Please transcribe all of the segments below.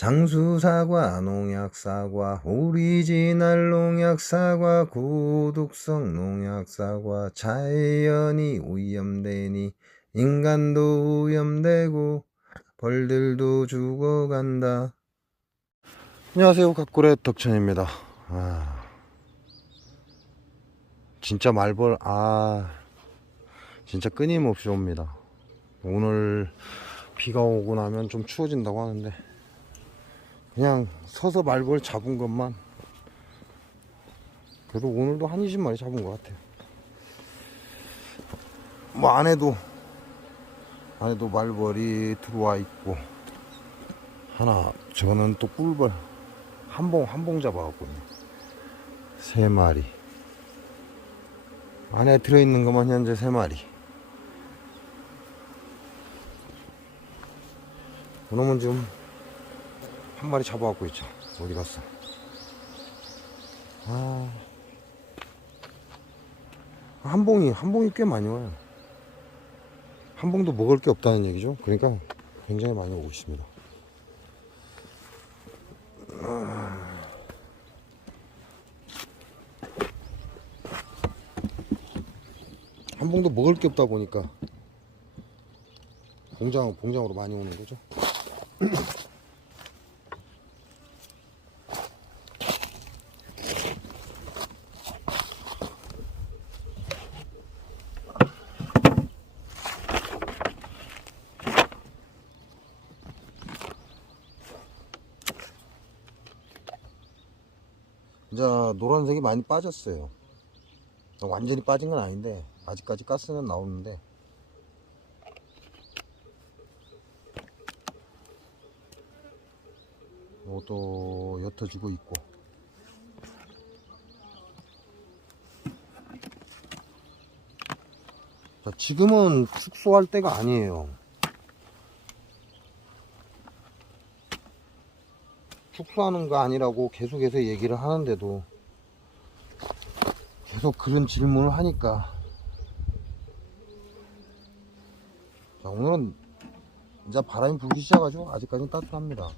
장수사과, 농약사과, 오리지널 농약사과, 고독성 농약사과, 자연이 오염되니 인간도 오염되고 벌들도 죽어간다. 안녕하세요, 각골의 덕천입니다. 진짜 말벌 진짜 끊임없이 옵니다. 오늘 비가 오고 나면 좀 추워진다고 하는데 그냥 서서 말벌 잡은 것만 그래도 오늘도 한 20마리 잡은 것 같아요. 뭐 안에도 말벌이 들어와 있고, 하나 저는 또 꿀벌 한 봉 잡아갖고 3마리, 안에 들어있는 것만 현재 3마리. 그놈은 지금 한 마리 잡아갖고 있죠. 어디 갔어? 한 봉이 꽤 많이 와요. 한 봉도 먹을 게 없다는 얘기죠. 그러니까 굉장히 많이 오고 있습니다. 한 봉도 먹을 게 없다 보니까 봉장으로 많이 오는 거죠. 이제 노란색이 많이 빠졌어요. 완전히 빠진 건 아닌데 아직까지 가스는 나오는데, 또 옅어지고 있고. 자, 지금은 축소할 때가 아니에요. 축소하는 거 아니라고 계속해서 얘기를 하는데도 계속 그런 질문을 하니까, 자, 오늘은 이제 바람이 불기 시작하죠. 아직까지는 따뜻합니다.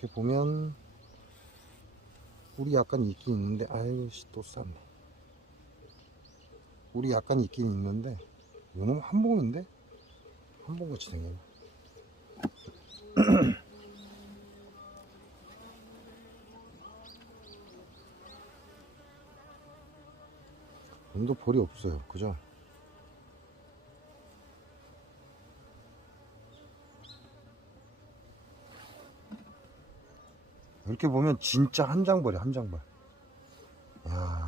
이렇게 보면 꿀이 약간 있긴 있는데, 아유 또 쌌네. 꿀이 약간 있긴 있는데 이놈 한 봉인데, 한 봉같이 생겨요. 놈도 벌이 없어요. 그죠? 이렇게 보면 진짜 한 장벌이야, 한 장벌. 야,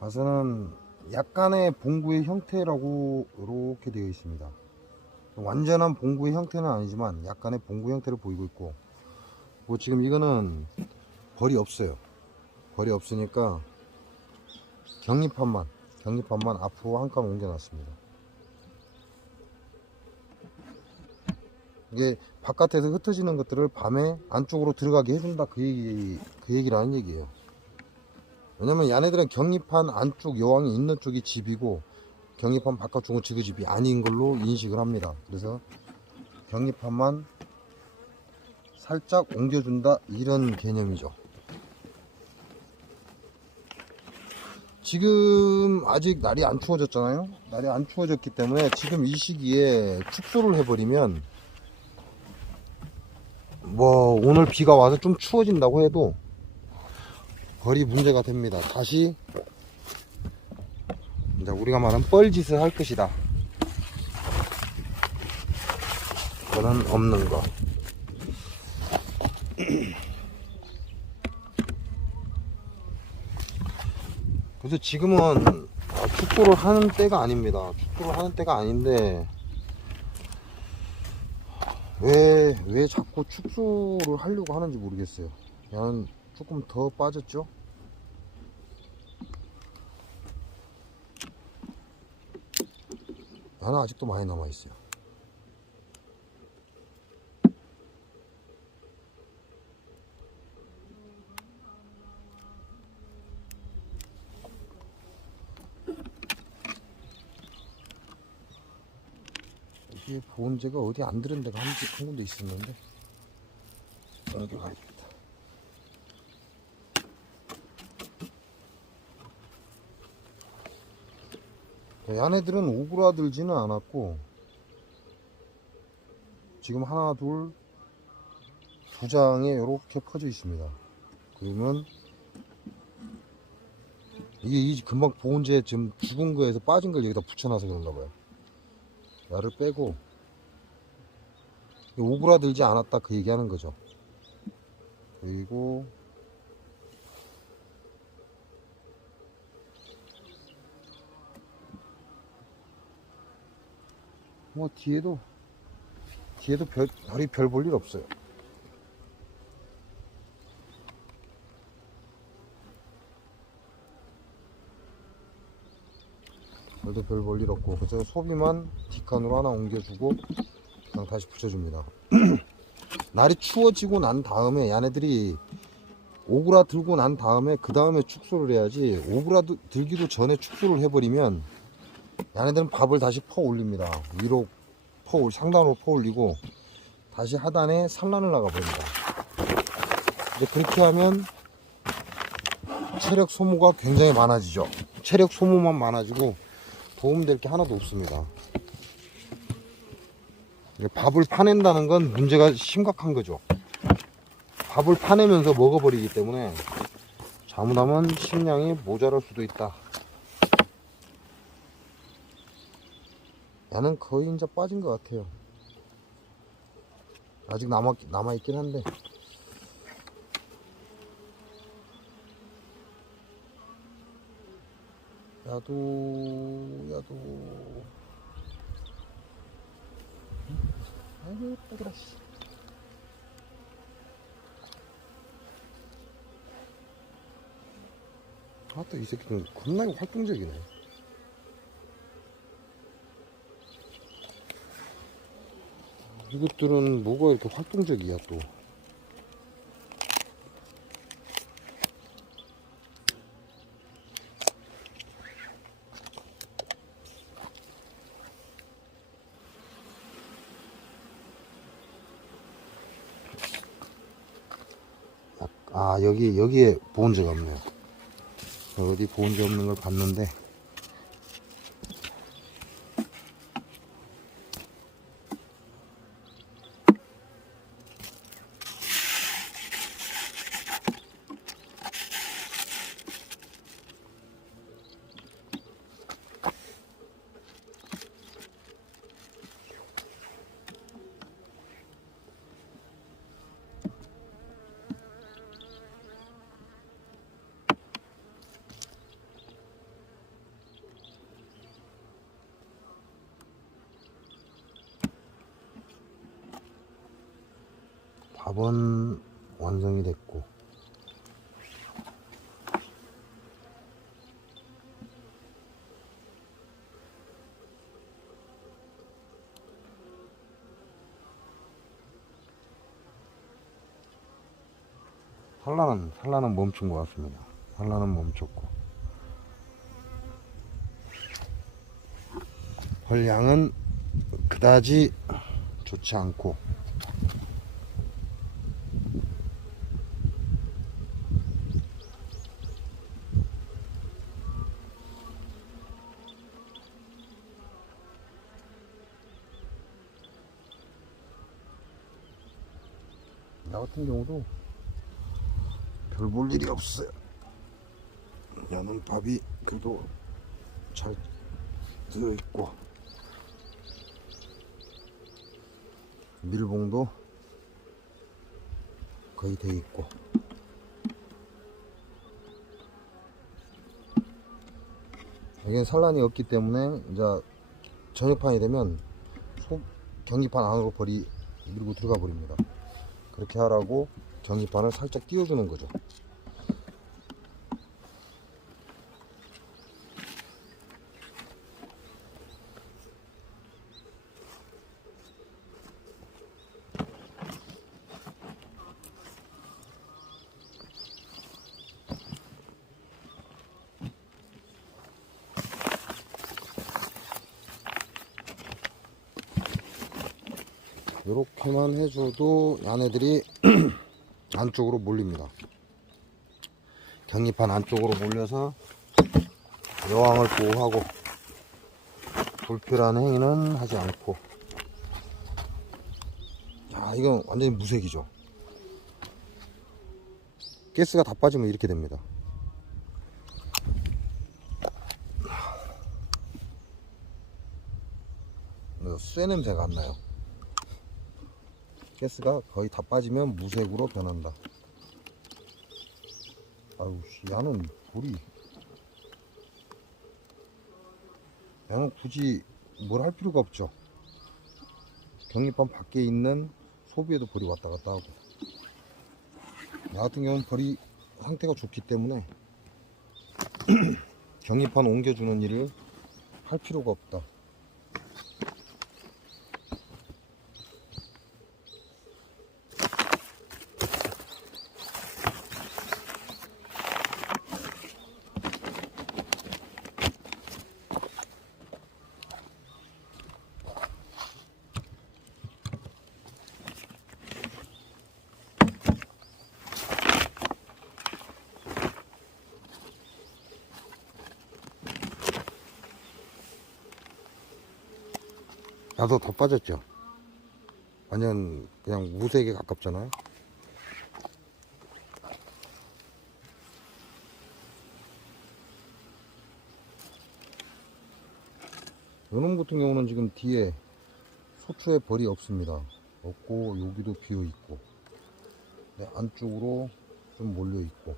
봐서는 약간의 봉구의 형태라고 이렇게 되어 있습니다. 완전한 봉구의 형태는 아니지만 약간의 봉구 형태를 보이고 있고, 뭐 지금 이거는 벌이 없어요. 벌이 없으니까 격리판만 앞으로 한 칸 옮겨 놨습니다. 이게 바깥에서 흩어지는 것들을 밤에 안쪽으로 들어가게 해준다, 그 얘기라는 얘기예요. 왜냐면 얘네들은 격리판 안쪽 여왕이 있는 쪽이 집이고 격리판 바깥쪽은 지그 집이 아닌 걸로 인식을 합니다. 그래서 격리판만 살짝 옮겨준다, 이런 개념이죠. 지금 아직 날이 안 추워졌잖아요. 날이 안 추워졌기 때문에 지금 이 시기에 축소를 해버리면, 뭐 오늘 비가 와서 좀 추워진다고 해도 벌이 문제가 됩니다. 다시 이제 우리가 말하는 뻘짓을 할 것이다. 그건 없는 거. 그래서 지금은 축소를 하는 때가 아닙니다. 축소를 하는 때가 아닌데 왜 자꾸 축소를 하려고 하는지 모르겠어요. 얘는 조금 더 빠졌죠. 얘는 아직도 많이 남아있어요. 여기에 보온재가 어디 안 들은 데가 한 군데 있었는데 여기 가야겠다. 얘네들은 오그라들지는 않았고 지금 하나 둘 두 장에 이렇게 퍼져 있습니다. 그러면 이게 금방 보온재 지금 죽은 거에서 빠진 걸 여기다 붙여놔서 그런가 봐요. 야를 빼고 오그라들지 않았다 그 얘기하는 거죠. 그리고 뭐 뒤에도 별이 볼 일 없어요. 별도 별 볼 일 없고 그래서 소비만 뒷칸으로 하나 옮겨주고 그냥 다시 붙여줍니다. 날이 추워지고 난 다음에 얘네들이 오그라들고 난 다음에 그 다음에 축소를 해야지, 오그라들기도 전에 축소를 해버리면 얘네들은 밥을 다시 퍼 올립니다. 위로 상단으로 퍼 올리고 다시 하단에 산란을 나가 버립니다. 이제 그렇게 하면 체력 소모가 굉장히 많아지죠. 체력 소모만 많아지고 도움될 게 하나도 없습니다. 밥을 파낸다는 건 문제가 심각한 거죠. 밥을 파내면서 먹어버리기 때문에 잘못하면 식량이 모자랄 수도 있다. 얘는 거의 이제 빠진 것 같아요. 아직 남아있긴 한데 야도 아이고 따그라 씨. 아따 이 새끼는 겁나게 활동적이네. 이것들은 뭐가 이렇게 활동적이야 또. 아 여기에 보온재가 없네요. 어디 보온재 없는 걸 봤는데 밥은 완성이 됐고 산란은 멈춘 것 같습니다. 산란은 멈췄고 벌량은 그다지 좋지 않고 나 같은 경우도 별 볼 일이 없어요. 야는 밥이 그래도 잘 들어있고 밀봉도 거의 돼 있고 여기는 산란이 없기 때문에 이제 저녁판이 되면 경기판 안으로 밀고 들어가 버립니다. 그렇게 하라고 경기판을 살짝 띄워주는 거죠. 이렇게만 해줘도 야네들이 안쪽으로 몰립니다. 격리판 안쪽으로 몰려서 여왕을 보호하고 불필요한 행위는 하지 않고. 야, 이건 완전히 무색이죠. 가스가 다 빠지면 이렇게 됩니다. 쇠 냄새가 안 나요. 가스가 거의 다 빠지면 무색으로 변한다. 아유, 야는 야는 굳이 뭘 할 필요가 없죠. 격리판 밖에 있는 소비에도 벌이 왔다 갔다 하고. 나 같은 경우는 벌이 상태가 좋기 때문에 격리판 옮겨주는 일을 할 필요가 없다. 야도 더 빠졌죠. 완전 그냥 무색에 가깝잖아요. 요놈 같은 경우는 지금 뒤에 소초에 벌이 없습니다. 없고 여기도 비어 있고, 네, 안쪽으로 좀 몰려 있고.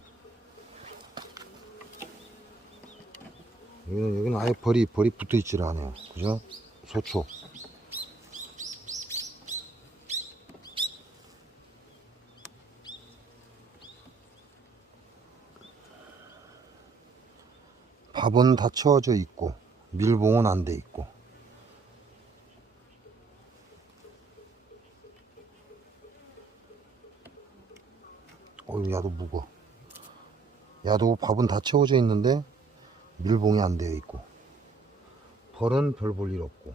여기는 아예 벌이 붙어 있질 않아요. 그죠? 소초. 밥은 다 채워져 있고 밀봉은 안 돼 있고. 어휴, 야도 무거워. 야도 밥은 다 채워져 있는데 밀봉이 안 되어 있고, 벌은 별 볼 일 없고.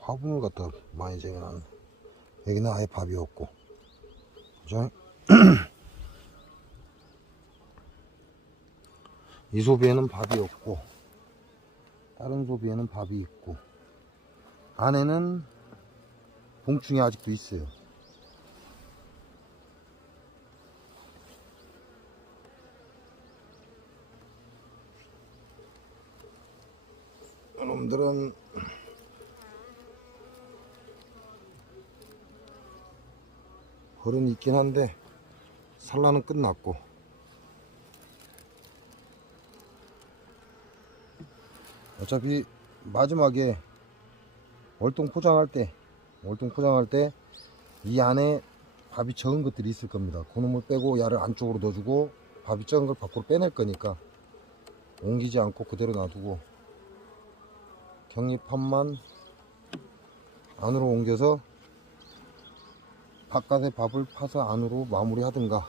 화분을 갖다 많이 쟁여놨네. 여기는 아예 밥이 없고, 그죠? 이 소비에는 밥이 없고, 다른 소비에는 밥이 있고, 안에는 봉충이 아직도 있어요. 이놈들은 벌은 있긴 한데 산란은 끝났고, 어차피 마지막에 월동 포장할 때 이 안에 밥이 적은 것들이 있을 겁니다. 그놈을 빼고 야를 안쪽으로 넣어주고 밥이 적은 걸 밖으로 빼낼 거니까 옮기지 않고 그대로 놔두고 격리판만 안으로 옮겨서 바깥에 밥을 파서 안으로 마무리 하든가.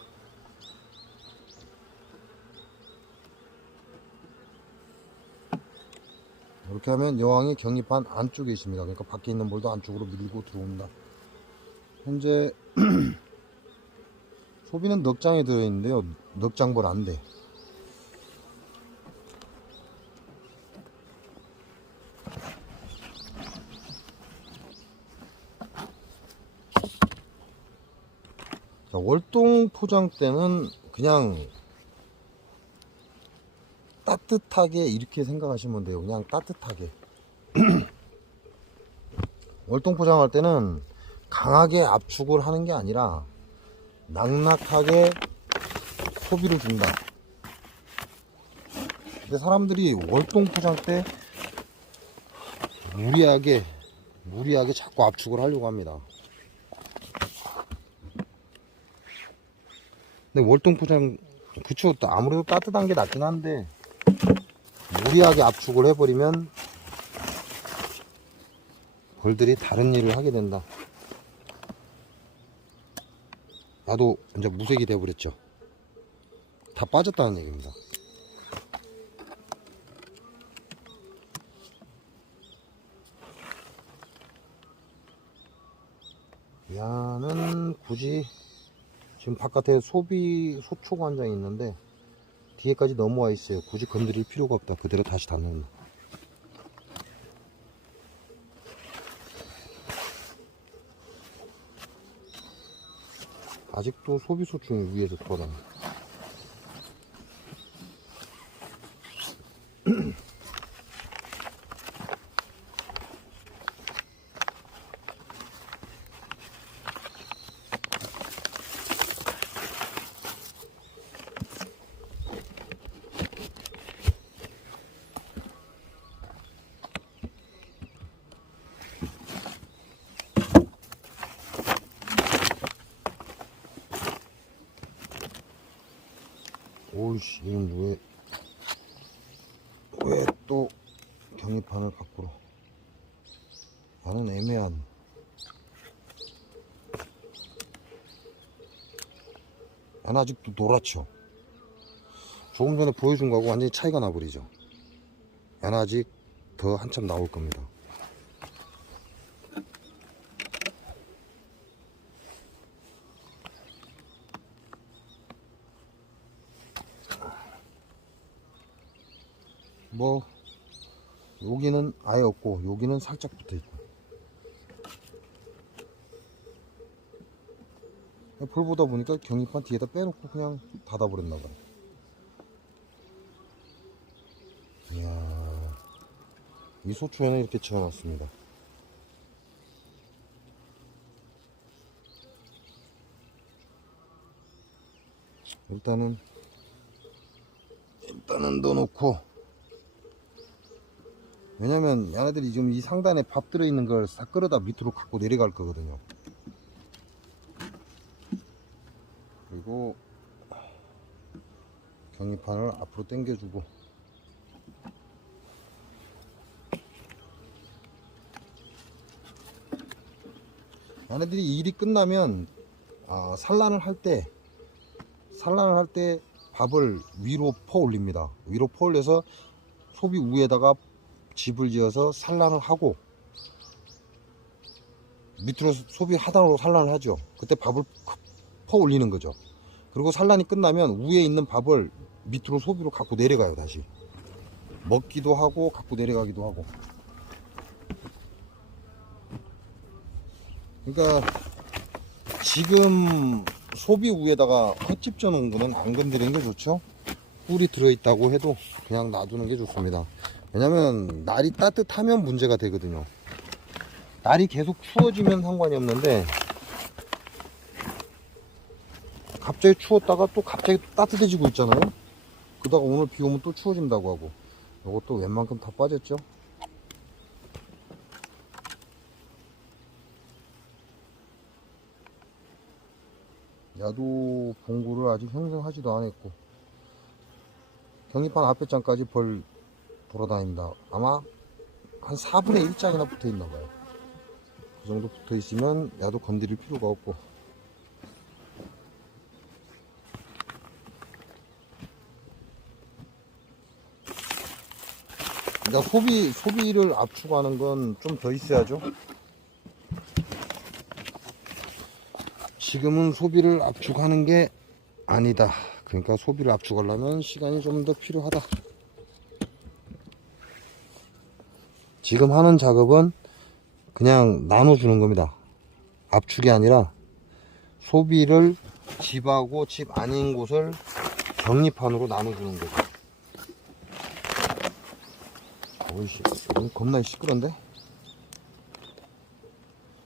이렇게 하면 여왕이 격리판 안쪽에 있습니다. 그러니까 밖에 있는 볼도 안쪽으로 밀고 들어온다. 현재 소비는 넉 장에 들어있는데요, 넉 장벌 안 돼. 자, 월동 포장 때는 그냥 따뜻하게 이렇게 생각하시면 돼요. 그냥 따뜻하게. 월동 포장할 때는 강하게 압축을 하는 게 아니라 낙낙하게 소비를 준다. 근데 사람들이 월동 포장 때 무리하게 자꾸 압축을 하려고 합니다. 근데 월동 포장, 그쵸, 아무래도 따뜻한 게 낫긴 한데 무리하게 압축을 해버리면 벌들이 다른 일을 하게 된다. 나도 이제 무색이 돼버렸죠. 다 빠졌다는 얘기입니다. 야는 굳이 지금 바깥에 소초가 한 장이 있는데 뒤에까지 넘어와 있어요. 굳이 건드릴 필요가 없다. 그대로 다시 닫는. 아직도 소비소충이 위에서 돌아다녀. 오이씨, 이건 왜 또 경기판을 밖으로. 나는 애매한. 난 아직도 노랗죠. 조금 전에 보여준 거하고 완전히 차이가 나버리죠. 난 아직 더 한참 나올 겁니다. 뭐 여기는 아예 없고 여기는 살짝 붙어 있고. 불 보다 보니까 경기판 뒤에다 빼놓고 그냥 닫아버렸나 봐요. 이야, 이 소초에는 이렇게 채워놨습니다. 일단은 넣어놓고. 왜냐면 얘네들이 지금 이 상단에 밥 들어있는 걸 싹 끌어다 밑으로 갖고 내려갈 거거든요. 그리고 경리판을 앞으로 당겨주고. 얘네들이 일이 끝나면 산란을 할 때 밥을 위로 퍼 올립니다. 위로 퍼 올려서 소비 위에다가 집을 지어서 산란을 하고 밑으로 소비 하단으로 산란을 하죠. 그때 밥을 퍼 올리는 거죠. 그리고 산란이 끝나면 위에 있는 밥을 밑으로 소비로 갖고 내려가요. 다시 먹기도 하고 갖고 내려가기도 하고. 그러니까 지금 소비 위에다가 헛집 져놓은 거는 안 건드리는 게 좋죠. 꿀이 들어있다고 해도 그냥 놔두는 게 좋습니다. 왜냐면 날이 따뜻하면 문제가 되거든요. 날이 계속 추워지면 상관이 없는데 갑자기 추웠다가 또 갑자기 또 따뜻해지고 있잖아요. 그러다가 오늘 비 오면 또 추워진다고 하고. 이것도 웬만큼 다 빠졌죠. 야도 봉구를 아직 형성하지도 않았고 경리판 앞에 장까지 벌 돌아다닙니다. 아마 한 4분의 1장이나 붙어 있나봐요. 그 정도 붙어 있으면 야도 건드릴 필요가 없고. 그러니까 소비를 압축하는 건 좀 더 있어야죠. 지금은 소비를 압축하는 게 아니다. 그러니까 소비를 압축하려면 시간이 좀 더 필요하다. 지금 하는 작업은 그냥 나눠주는 겁니다. 압축이 아니라 소비를 집하고 집 아닌 곳을 격리판으로 나눠주는 거죠. 어이씨, 겁나 시끄러운데?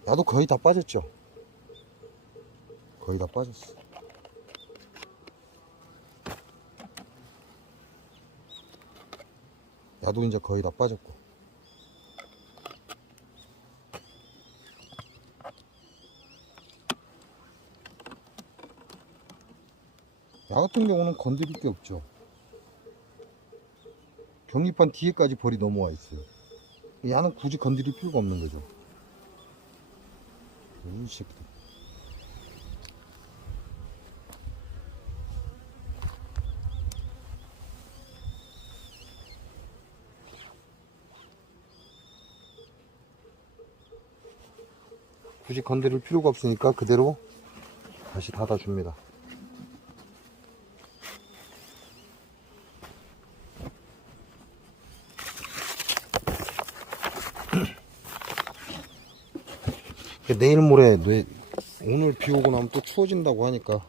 야도 거의 다 빠졌죠? 거의 다 빠졌어. 야도 이제 거의 다 빠졌고. 야 같은 경우는 건드릴 게 없죠. 격리판 뒤에까지 벌이 넘어와 있어요. 야는 굳이 건드릴 필요가 없는 거죠. 이 새끼들. 굳이 건드릴 필요가 없으니까 그대로 다시 닫아줍니다. 내일 모레 오늘 비 오고 나면 또 추워진다고 하니까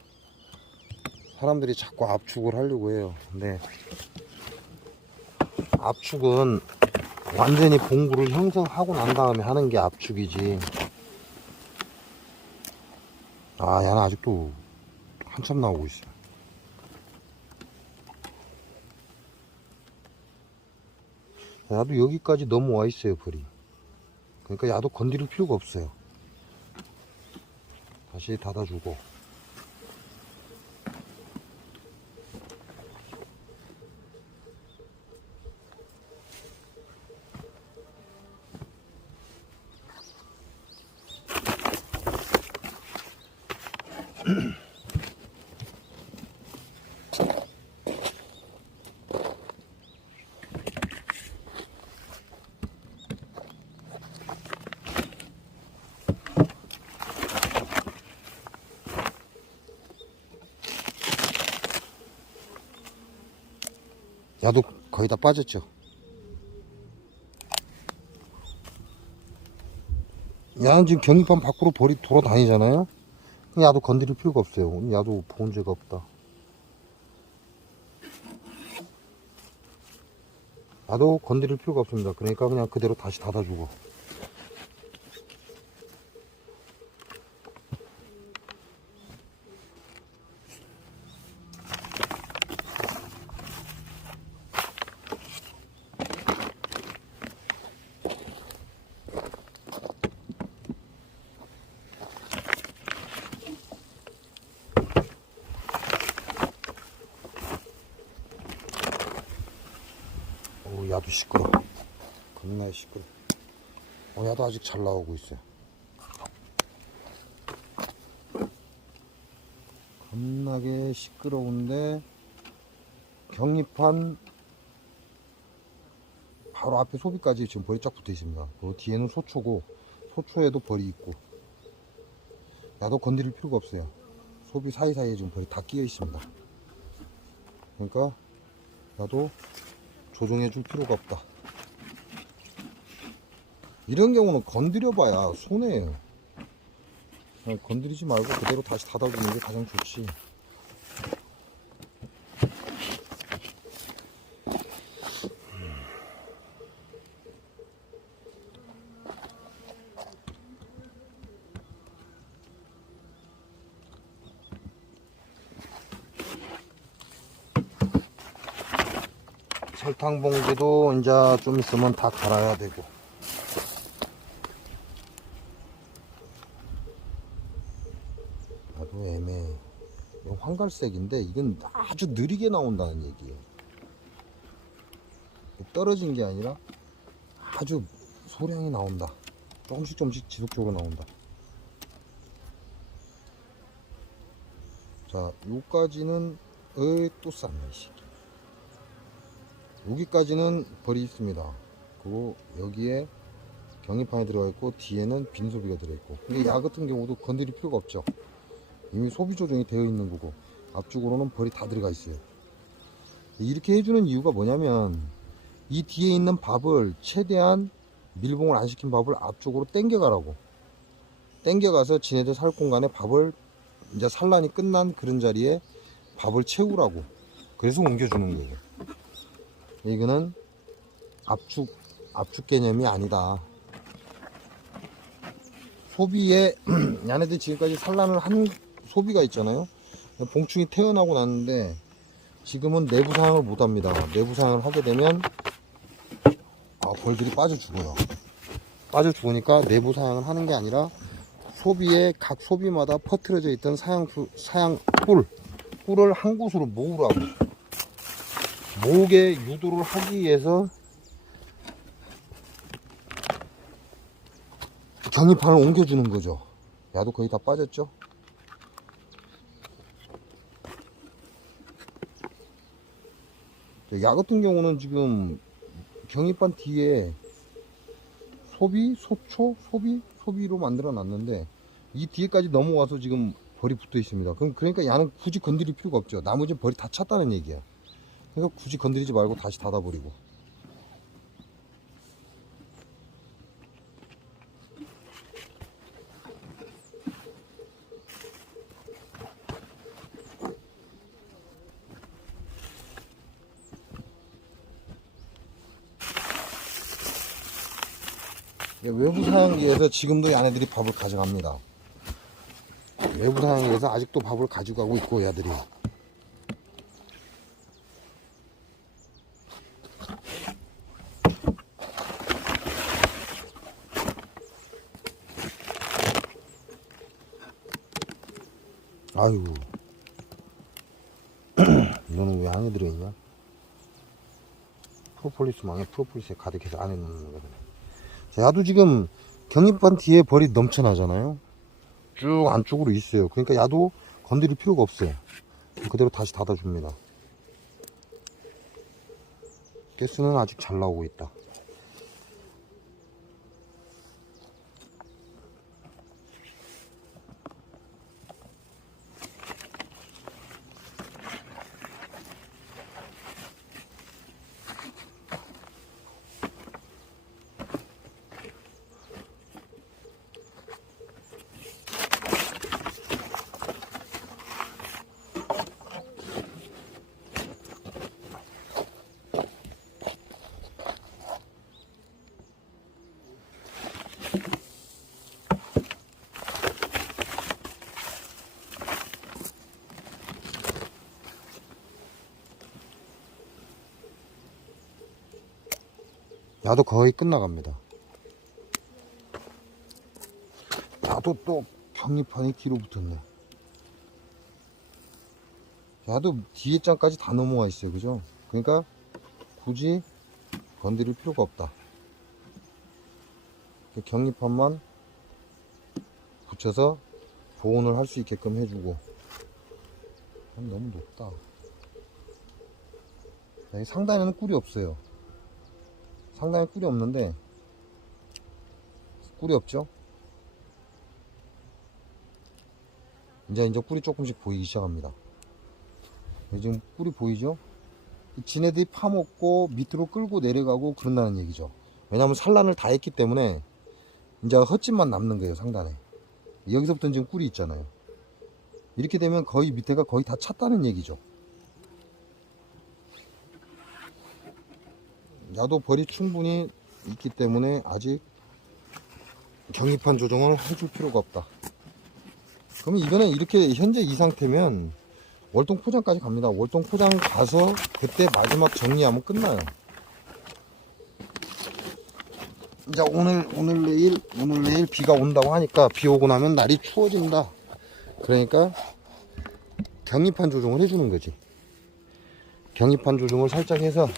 사람들이 자꾸 압축을 하려고 해요. 근데 압축은 완전히 봉구를 형성하고 난 다음에 하는 게 압축이지. 아, 야는 아직도 한참 나오고 있어. 야도 여기까지 넘어와 있어요, 벌이. 그러니까 야도 건드릴 필요가 없어요. 다시 닫아주고. 야도 거의 다 빠졌죠. 야는 지금 경기판 밖으로 벌이 돌아다니잖아요. 야도 건드릴 필요가 없어요. 야도 본 죄가 없다. 야도 건드릴 필요가 없습니다. 그러니까 그냥 그대로 다시 닫아주고. 야도 시끄러. 겁나 시끄러. 야도 아직 잘 나오고 있어요. 겁나게 시끄러운데 경립판 바로 앞에 소비까지 지금 벌이 쫙 붙어 있습니다. 그 뒤에는 소초고 소초에도 벌이 있고. 야도 건드릴 필요가 없어요. 소비 사이사이에 지금 벌이 다 끼어 있습니다. 그러니까 야도 조정해 줄 필요가 없다. 이런 경우는 건드려봐야 손해예요. 그냥 건드리지 말고 그대로 다시 닫아주는 게 가장 좋지. 설탕 봉지도 이제 좀 있으면 다 갈아야 되고. 나도 애매해. 이건 황갈색인데 이건 아주 느리게 나온다는 얘기예요. 떨어진 게 아니라 아주 소량이 나온다. 조금씩 조금씩 지속적으로 나온다. 자, 요까지는 또 쌌네 이 새끼. 여기까지는 벌이 있습니다. 그리고 여기에 경리판이 들어가 있고 뒤에는 빈소비가 들어있고. 근데 야 같은 경우도 건드릴 필요가 없죠. 이미 소비 조정이 되어 있는 거고 앞쪽으로는 벌이 다 들어가 있어요. 이렇게 해주는 이유가 뭐냐면 이 뒤에 있는 밥을 최대한 밀봉을 안 시킨 밥을 앞쪽으로 당겨 가라고. 당겨 가서 지네들 살 공간에 밥을 이제 산란이 끝난 그런 자리에 밥을 채우라고. 그래서 옮겨주는 거예요. 이거는 압축 개념이 아니다. 소비에 얘네들 지금까지 산란을 한 소비가 있잖아요. 봉충이 태어나고 났는데 지금은 내부 사양을 못합니다. 내부 사양을 하게 되면 벌들이 빠져 죽어요. 빠져 죽으니까 내부 사양을 하는 게 아니라 소비에 각 소비마다 퍼트려져 있던 사양 꿀을 한 곳으로 모으라고. 모으게 유도를 하기 위해서 경리판을 옮겨주는 거죠. 야도 거의 다 빠졌죠. 야 같은 경우는 지금 경리판 뒤에 소비, 소초, 소비로 만들어 놨는데 이 뒤에까지 넘어와서 지금 벌이 붙어 있습니다. 그러니까 야는 굳이 건드릴 필요가 없죠. 나머지 벌이 다 찼다는 얘기야. 그러니까 굳이 건드리지 말고 다시 닫아버리고. 외부 사양기에서 지금도 야네들이 밥을 가져갑니다. 외부 사양기에서 아직도 밥을 가져가고 있고 야들이. 아이고 너는 왜 안에 들어있냐? 프로폴리스 망에 프로폴리스에 가득해서 안에 넣는 거거든. 자, 야도 지금 경립반 뒤에 벌이 넘쳐나잖아요. 쭉 안쪽으로 있어요. 그러니까 야도 건드릴 필요가 없어요. 그대로 다시 닫아줍니다. 가스는 아직 잘 나오고 있다. 야도 거의 끝나갑니다. 야도 또 경립판이 뒤로 붙었네. 야도 뒤에 장까지 다 넘어와 있어요. 그죠? 그러니까 굳이 건드릴 필요가 없다. 경립판만 붙여서 보온을 할 수 있게끔 해주고. 너무 높다. 여기 상단에는 꿀이 없어요. 상당히 꿀이 없는데, 꿀이 없죠? 이제 꿀이 조금씩 보이기 시작합니다. 지금 꿀이 보이죠? 지네들이 파먹고 밑으로 끌고 내려가고 그런다는 얘기죠. 왜냐하면 산란을 다 했기 때문에 이제 헛집만 남는 거예요. 상단에 여기서부터는 지금 꿀이 있잖아요. 이렇게 되면 거의 밑에가 거의 다 찼다는 얘기죠. 야도 벌이 충분히 있기 때문에 아직 경립판 조정을 해줄 필요가 없다. 그러면 이거는 이렇게 현재 이 상태면 월동 포장까지 갑니다. 월동 포장 가서 그때 마지막 정리하면 끝나요. 이제 오늘 내일 비가 온다고 하니까 비 오고 나면 날이 추워진다. 그러니까 경립판 조정을 해주는 거지. 경립판 조정을 살짝 해서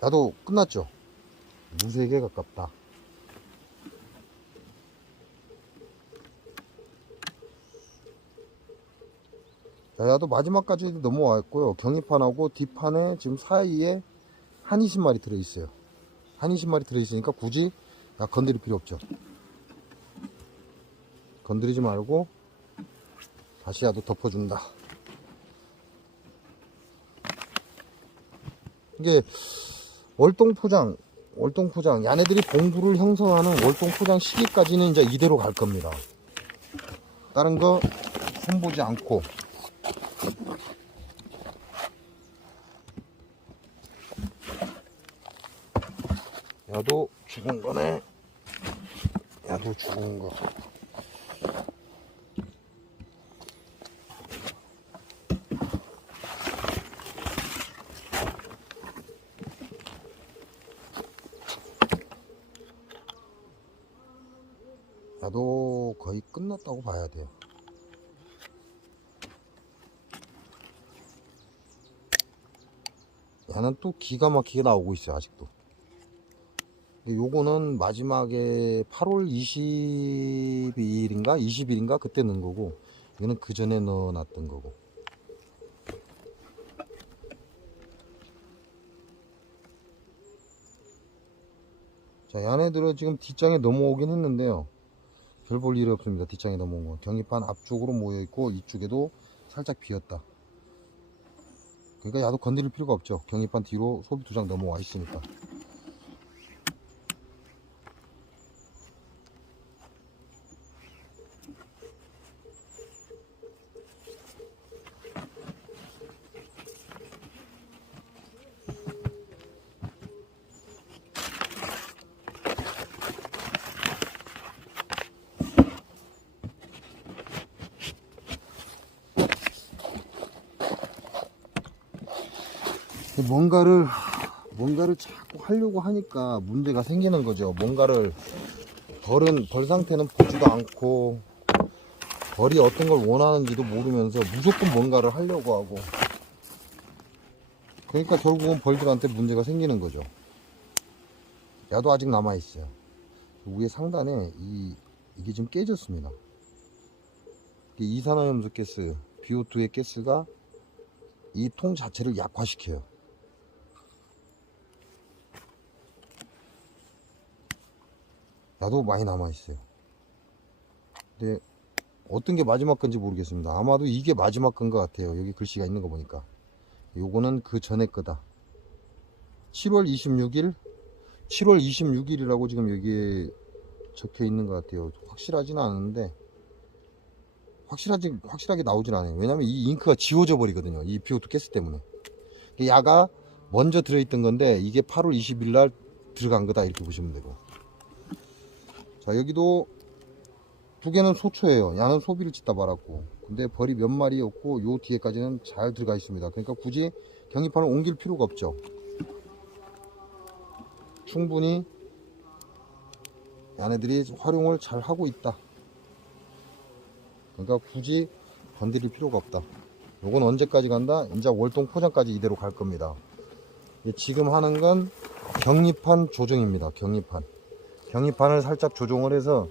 나도 끝났죠. 무색에 가깝다. 야도 마지막까지 넘어왔고요. 경립판하고 뒷판에 지금 사이에 한 20마리 들어있어요. 한 20마리 들어있으니까 굳이 건드릴 필요 없죠. 건드리지 말고 다시 야도 덮어준다. 이게 월동포장 야네들이 봉부를 형성하는 월동포장 시기까지는 이제 이대로 갈 겁니다. 다른 거 손보지 않고. 야도 죽은 거네. 야도 죽은 거. 야도 거의 끝났다고 봐야 돼요. 야는 또 기가 막히게 나오고 있어요. 아직도. 요거는 마지막에 8월 22일인가 20일인가 그때 넣은 거고, 이거는 그 전에 넣어놨던 거고. 자, 얘네들은 지금 뒷장에 넘어오긴 했는데요. 별 볼 일이 없습니다. 뒷장에 넘어온 건. 경기판 앞쪽으로 모여있고 이쪽에도 살짝 비었다. 그러니까 야도 건드릴 필요가 없죠. 경기판 뒤로 소비 2장 넘어와 있으니까. 뭔가를 자꾸 하려고 하니까 문제가 생기는 거죠. 뭔가를 벌 상태는 보지도 않고 벌이 어떤 걸 원하는지도 모르면서 무조건 뭔가를 하려고 하고, 그러니까 결국은 벌들한테 문제가 생기는 거죠. 야도 아직 남아 있어요. 위에 상단에 이게 지금 깨졌습니다. 이산화염수 가스, BO2의 가스가 이 통 자체를 약화시켜요. 야도 많이 남아있어요. 근데 어떤 게 마지막 건지 모르겠습니다. 아마도 이게 마지막 건 것 같아요. 여기 글씨가 있는 거 보니까. 요거는 그 전에 거다. 7월 26일이라고 지금 여기에 적혀 있는 것 같아요. 확실하지는 않은데, 확실하게 나오진 않아요. 왜냐면 이 잉크가 지워져 버리거든요. 이 BO2 가스 때문에. 야가 먼저 들어있던 건데, 이게 8월 20일 날 들어간 거다. 이렇게 보시면 되고. 자, 여기도 두 개는 소초예요. 야는 소비를 짓다 말았고, 근데 벌이 몇 마리였고, 요 뒤에까지는 잘 들어가 있습니다. 그러니까 굳이 경기판을 옮길 필요가 없죠. 충분히 얘네들이 활용을 잘 하고 있다. 그러니까 굳이 건드릴 필요가 없다. 요건 언제까지 간다? 이제 월동 포장까지 이대로 갈 겁니다. 지금 하는 건 경리판 조정입니다. 경리판을 살짝 조정을 해서,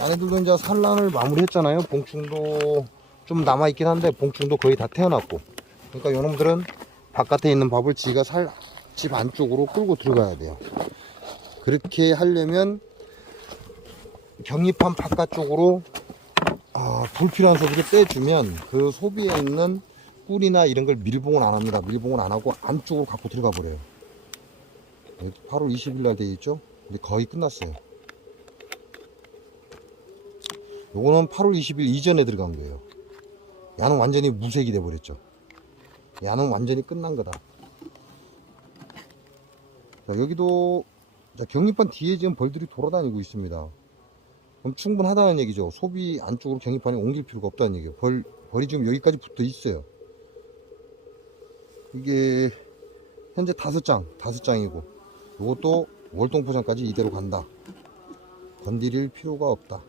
얘네들도 이제 산란을 마무리 했잖아요. 봉충도 좀 남아있긴 한데 봉충도 거의 다 태어났고, 그러니까 요놈들은 바깥에 있는 밥을 지가 집 안쪽으로 끌고 들어가야 돼요. 그렇게 하려면 경리판 바깥쪽으로 불필요한 소비를 빼주면 그 소비에 있는 꿀이나 이런 걸 밀봉을 안 합니다. 밀봉을 안 하고 안쪽으로 갖고 들어가 버려요. 8월 20일 날 돼 있죠? 근데 거의 끝났어요. 요거는 8월 20일 이전에 들어간 거예요. 야는 완전히 무색이 돼 버렸죠. 야는 완전히 끝난 거다. 자, 여기도 경리판 뒤에 지금 벌들이 돌아다니고 있습니다. 그럼 충분하다는 얘기죠. 소비 안쪽으로 경리판에 옮길 필요가 없다는 얘기예요. 벌이 지금 여기까지 붙어 있어요. 이게 현재 5장이고, 이것도 월동포장까지 이대로 간다. 건드릴 필요가 없다.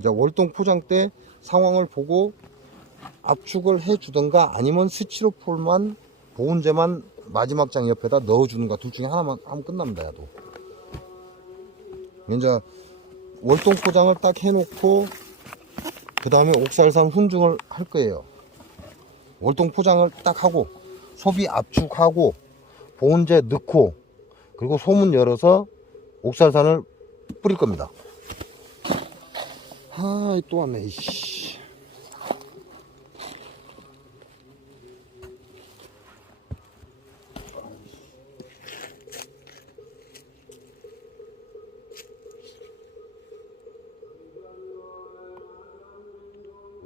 이제 월동포장 때 상황을 보고 압축을 해주던가, 아니면 스티로폴만 보온재만 마지막 장 옆에다 넣어주는가, 둘 중에 하나만 하면 끝납니다. 야도 이제 월동포장을 딱 해놓고 그 다음에 옥살산 훈증을 할 거예요. 월동포장을 딱 하고 소비 압축하고 보온재 넣고, 그리고 소문 열어서 옥살산을 뿌릴 겁니다. 또 왔네. 이씨.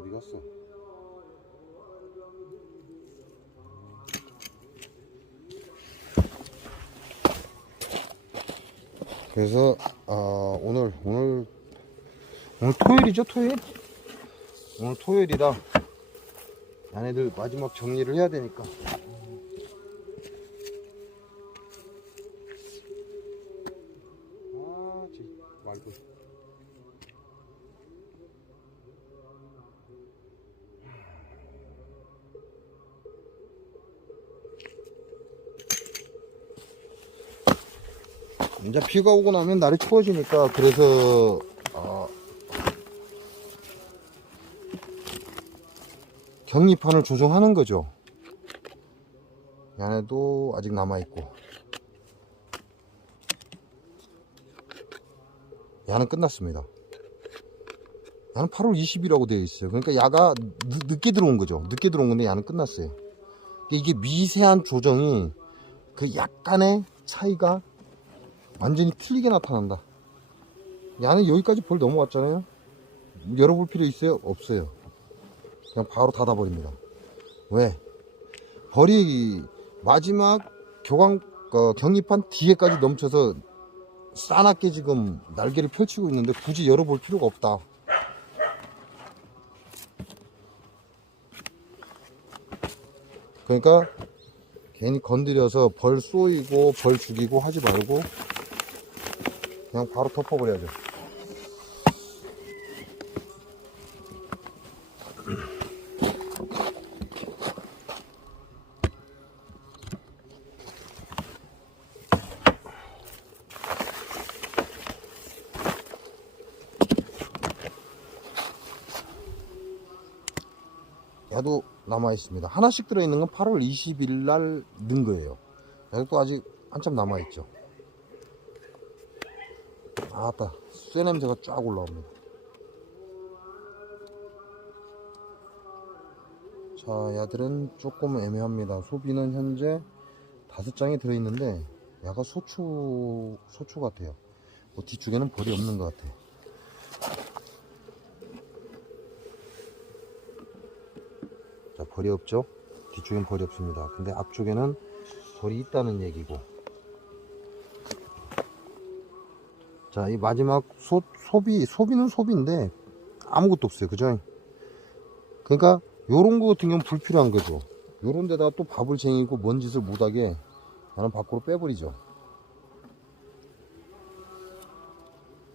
어디 갔어? 그래서 오늘 토요일이죠. 오늘 토요일이라 얘네들 마지막 정리를 해야 되니까. 말고. 이제 비가 오고 나면 날이 추워지니까, 그래서 경리판을 조정하는 거죠. 안에도 아직 남아있고, 야는 끝났습니다. 야는 8월 20일이라고 되어 있어요. 그러니까 야가 늦게 들어온 거죠. 늦게 들어온 건데 야는 끝났어요. 이게 미세한 조정이 그 약간의 차이가 완전히 틀리게 나타난다. 야는 여기까지 벌 넘어왔잖아요. 열어볼 필요 있어요? 없어요. 그냥 바로 닫아버립니다. 왜? 벌이 마지막 경립판 뒤에까지 넘쳐서 싸납게 지금 날개를 펼치고 있는데 굳이 열어볼 필요가 없다. 그러니까 괜히 건드려서 벌 쏘이고 벌 죽이고 하지 말고 그냥 바로 덮어버려야죠. 야도 남아있습니다. 하나씩 들어있는 건 8월 20일 날 넣은 거예요. 야도 아직 한참 남아있죠. 아따, 쇠 냄새가 쫙 올라옵니다. 자, 야들은 조금 애매합니다. 소비는 현재 5장이 들어있는데 야가 소추 같아요. 뭐 뒤쪽에는 벌이 없는 것 같아요. 자, 벌이 없죠? 뒤쪽엔 벌이 없습니다. 근데 앞쪽에는 벌이 있다는 얘기고. 자, 이 마지막 소비는 소비인데 아무것도 없어요. 그죠? 그러니까 요런 거 같은 경우는 불필요한 거죠. 요런 데다가 또 밥을 쟁이고 먼 짓을 못하게 나는 밖으로 빼버리죠.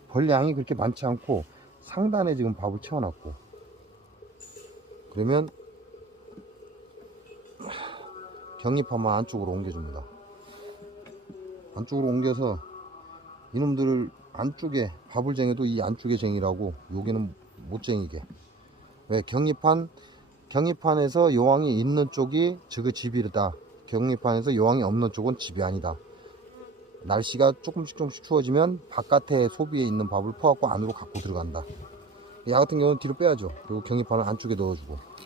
벌 양이 그렇게 많지 않고 상단에 지금 밥을 채워놨고, 그러면 경립판만 안쪽으로 옮겨줍니다. 안쪽으로 옮겨서 이놈들을 안쪽에 밥을 쟁여도 이 안쪽에 쟁이라고, 여기는 못 쟁이게. 왜? 경립판에서 여왕이 있는 쪽이 저거 집이다. 경립판에서 여왕이 없는 쪽은 집이 아니다. 날씨가 조금씩 추워지면 바깥에 소비에 있는 밥을 퍼갖고 안으로 갖고 들어간다. 야 같은 경우는 뒤로 빼야죠. 그리고 경립판을 안쪽에 넣어주고.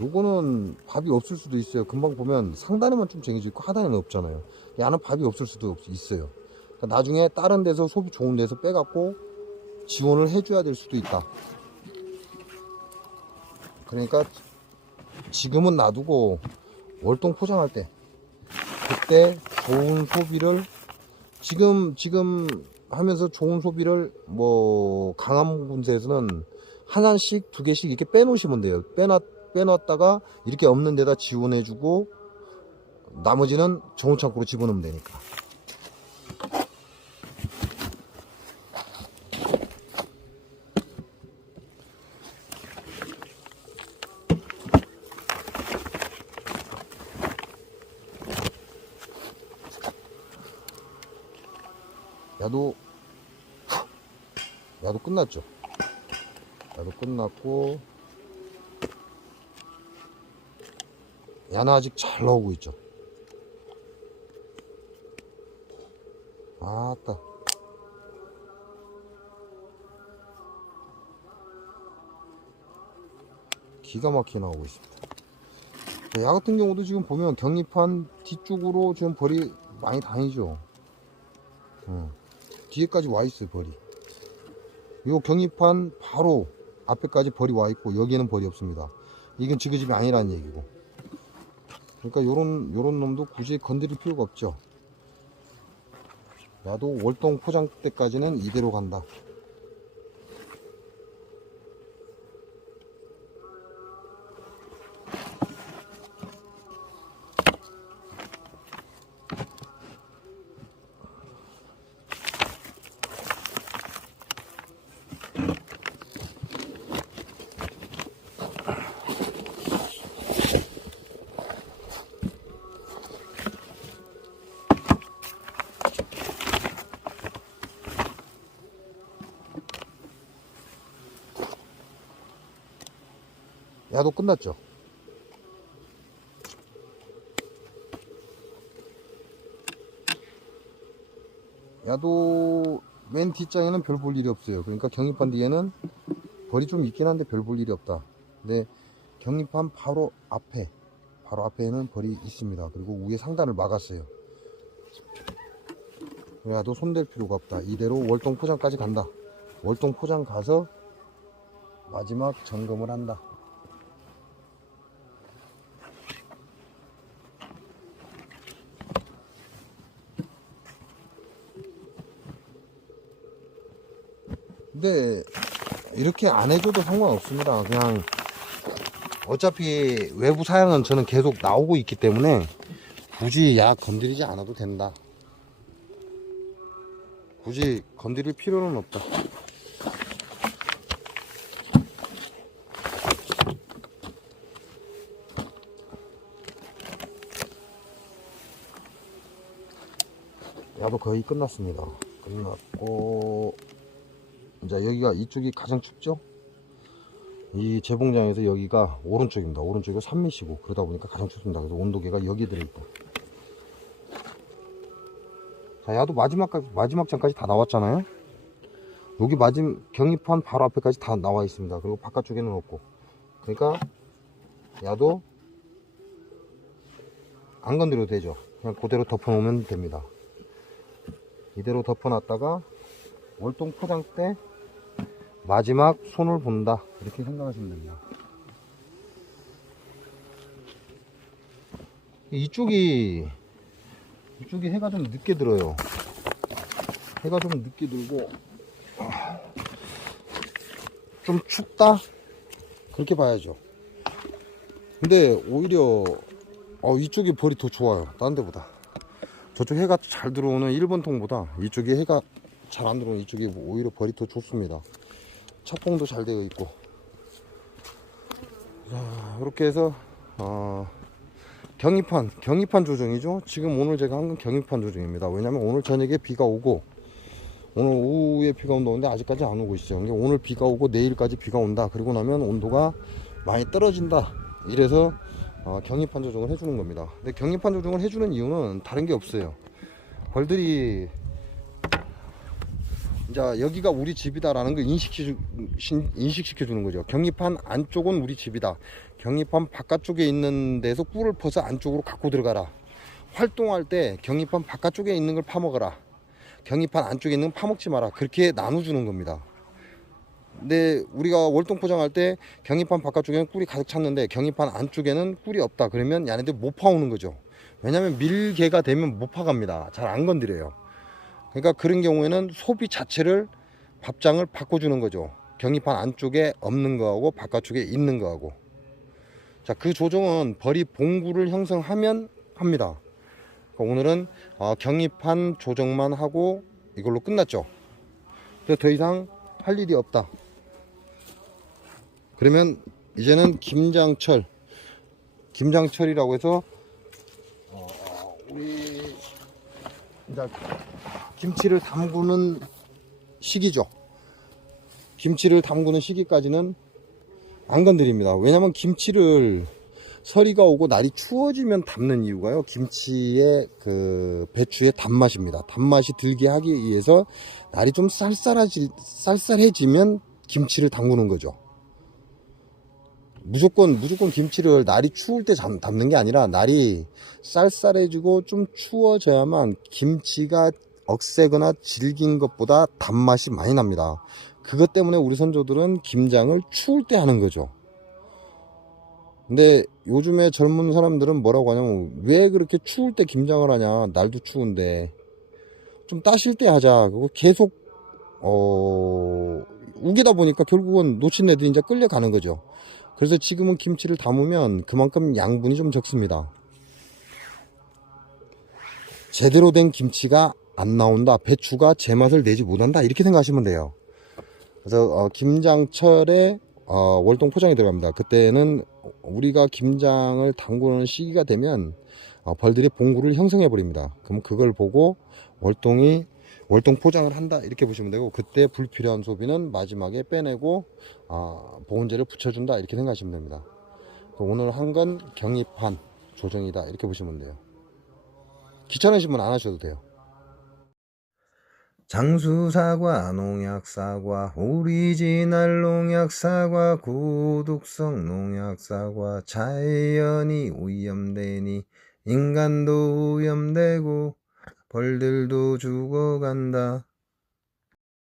요거는 밥이 없을 수도 있어요. 금방 보면 상단에만 좀 쟁여져 있고 하단에는 없잖아요. 야는 밥이 없을 수도 있어요. 그러니까 나중에 다른 데서 소비 좋은 데서 빼갖고 지원을 해줘야 될 수도 있다. 그러니까 지금은 놔두고 월동 포장할 때 그때 좋은 소비를 지금 하면서 좋은 소비를 뭐 강한 군세에서는 하나씩 2개씩 이렇게 빼놓으시면 돼요. 빼놨다가 이렇게 없는 데다 지원해주고 나머지는 좋은 창고로 집어넣으면 되니까. 야도 끝났죠. 야도 끝났고 야는 아직 잘 나오고 있죠. 아따, 기가 막히게 나오고 있습니다. 야 같은 경우도 지금 보면 경립판 뒤쪽으로 지금 벌이 많이 다니죠. 뒤에까지 와 있어요. 벌이. 요 경립판 바로 앞에까지 벌이 와 있고 여기에는 벌이 없습니다. 이건 지그집이 아니라는 얘기고. 그러니까 요런 놈도 굳이 건드릴 필요가 없죠. 나도 월동 포장 때까지는 이대로 간다. 야도 끝났죠. 야도 맨 뒷장에는 별 볼 일이 없어요. 그러니까 경립판 뒤에는 벌이 좀 있긴 한데 별 볼 일이 없다. 근데 경립판 바로 앞에는 벌이 있습니다. 그리고 위에 상단을 막았어요. 야도 손댈 필요가 없다. 이대로 월동 포장까지 간다. 월동 포장 가서 마지막 점검을 한다. 근데 이렇게 안 해줘도 상관없습니다. 그냥 어차피 외부 사양은 저는 계속 나오고 있기 때문에 굳이 약 건드리지 않아도 된다. 굳이 건드릴 필요는 없다. 야도 거의 끝났습니다. 끝났고 이제 여기가 이쪽이 가장 춥죠. 이 재봉장에서 여기가 오른쪽입니다. 오른쪽이 산미시고 그러다 보니까 가장 춥습니다. 그래서 온도계가 여기에 들어있다. 자, 야도 마지막 장까지 다 나왔잖아요. 여기 경입판 바로 앞에까지 다 나와 있습니다. 그리고 바깥쪽에는 없고, 그러니까 야도 안 건드려도 되죠. 그냥 그대로 덮어 놓으면 됩니다. 이대로 덮어 놨다가 월동 포장 때 마지막 손을 본다, 이렇게 생각하시면 됩니다. 이쪽이 해가 좀 늦게 들어요. 해가 좀 늦게 들고 좀 춥다, 그렇게 봐야죠. 근데 오히려 이쪽이 벌이 더 좋아요. 다른 데보다. 저쪽 해가 잘 들어오는 1번 통보다 이쪽이 해가 잘 안 들어오는 이쪽이 오히려 벌이 더 좋습니다. 착봉도 잘 되어 있고. 자, 이렇게 해서 경입판 조정이죠. 지금 오늘 제가 한 건 경입판 조정입니다. 왜냐면 오늘 저녁에 비가 오고 오늘 오후에 비가 온다는데 아직까지 안 오고 있어요. 그러니까 오늘 비가 오고 내일까지 비가 온다. 그리고 나면 온도가 많이 떨어진다. 이래서 경입판 조정을 해주는 겁니다. 근데 경입판 조정을 해주는 이유는 다른 게 없어요. 벌들이 이제 여기가 우리 집이다라는 걸 인식시켜 주는 거죠. 경입판 안쪽은 우리 집이다. 경입판 바깥쪽에 있는 데서 꿀을 퍼서 안쪽으로 갖고 들어가라. 활동할 때 경입판 바깥쪽에 있는 걸 파먹어라. 경입판 안쪽에 있는 건 파먹지 마라. 그렇게 나눠주는 겁니다. 근데 우리가 월동 포장할 때 경입판 바깥쪽에는 꿀이 가득 찼는데 경입판 안쪽에는 꿀이 없다. 그러면 얘네들 못 파오는 거죠. 왜냐면 밀개가 되면 못 파갑니다. 잘 안 건드려요. 그러니까 그런 경우에는 소비 자체를 밥장을 바꿔주는 거죠. 경입판 안쪽에 없는 거하고 바깥쪽에 있는 거하고. 자, 그 조정은 벌이 봉구를 형성하면 합니다. 그러니까 오늘은 경입판 조정만 하고 이걸로 끝났죠. 그래서 더 이상 할 일이 없다. 그러면 이제는 김장철이라고 해서 우리 이제 김치를 담그는 시기죠. 김치를 담그는 시기까지는 안 건드립니다. 왜냐면 김치를 서리가 오고 날이 추워지면 담는 이유가요, 김치의 그 배추의 단맛입니다. 단맛이 들게 하기 위해서 날이 좀 쌀쌀해지면 김치를 담그는 거죠. 무조건 김치를 날이 추울 때 담는 게 아니라 날이 쌀쌀해지고 좀 추워져야만 김치가 억세거나 질긴 것보다 단맛이 많이 납니다. 그것 때문에 우리 선조들은 김장을 추울 때 하는 거죠. 근데 요즘에 젊은 사람들은 뭐라고 하냐면, 왜 그렇게 추울 때 김장을 하냐, 날도 추운데 좀 따실 때 하자. 그거 계속 우기다 보니까 결국은 놓친 애들이 이제 끌려가는 거죠. 그래서 지금은 김치를 담으면 그만큼 양분이 좀 적습니다. 제대로 된 김치가 안 나온다, 배추가 제맛을 내지 못한다, 이렇게 생각하시면 돼요. 그래서 김장철에 월동 포장이 들어갑니다. 그때는 우리가 김장을 담그는 시기가 되면 벌들이 봉구를 형성해 버립니다. 그럼 그걸 보고 월동 포장을 한다, 이렇게 보시면 되고, 그때 불필요한 소비는 마지막에 빼내고 보온재를 붙여준다, 이렇게 생각하시면 됩니다. 또 오늘 한 건 경입한 조정이다 이렇게 보시면 돼요. 귀찮으시면 안 하셔도 돼요. 장수사과, 농약사과, 오리지널 농약사과, 고독성 농약사과, 자연이 오염되니 인간도 오염되고 벌들도 죽어간다.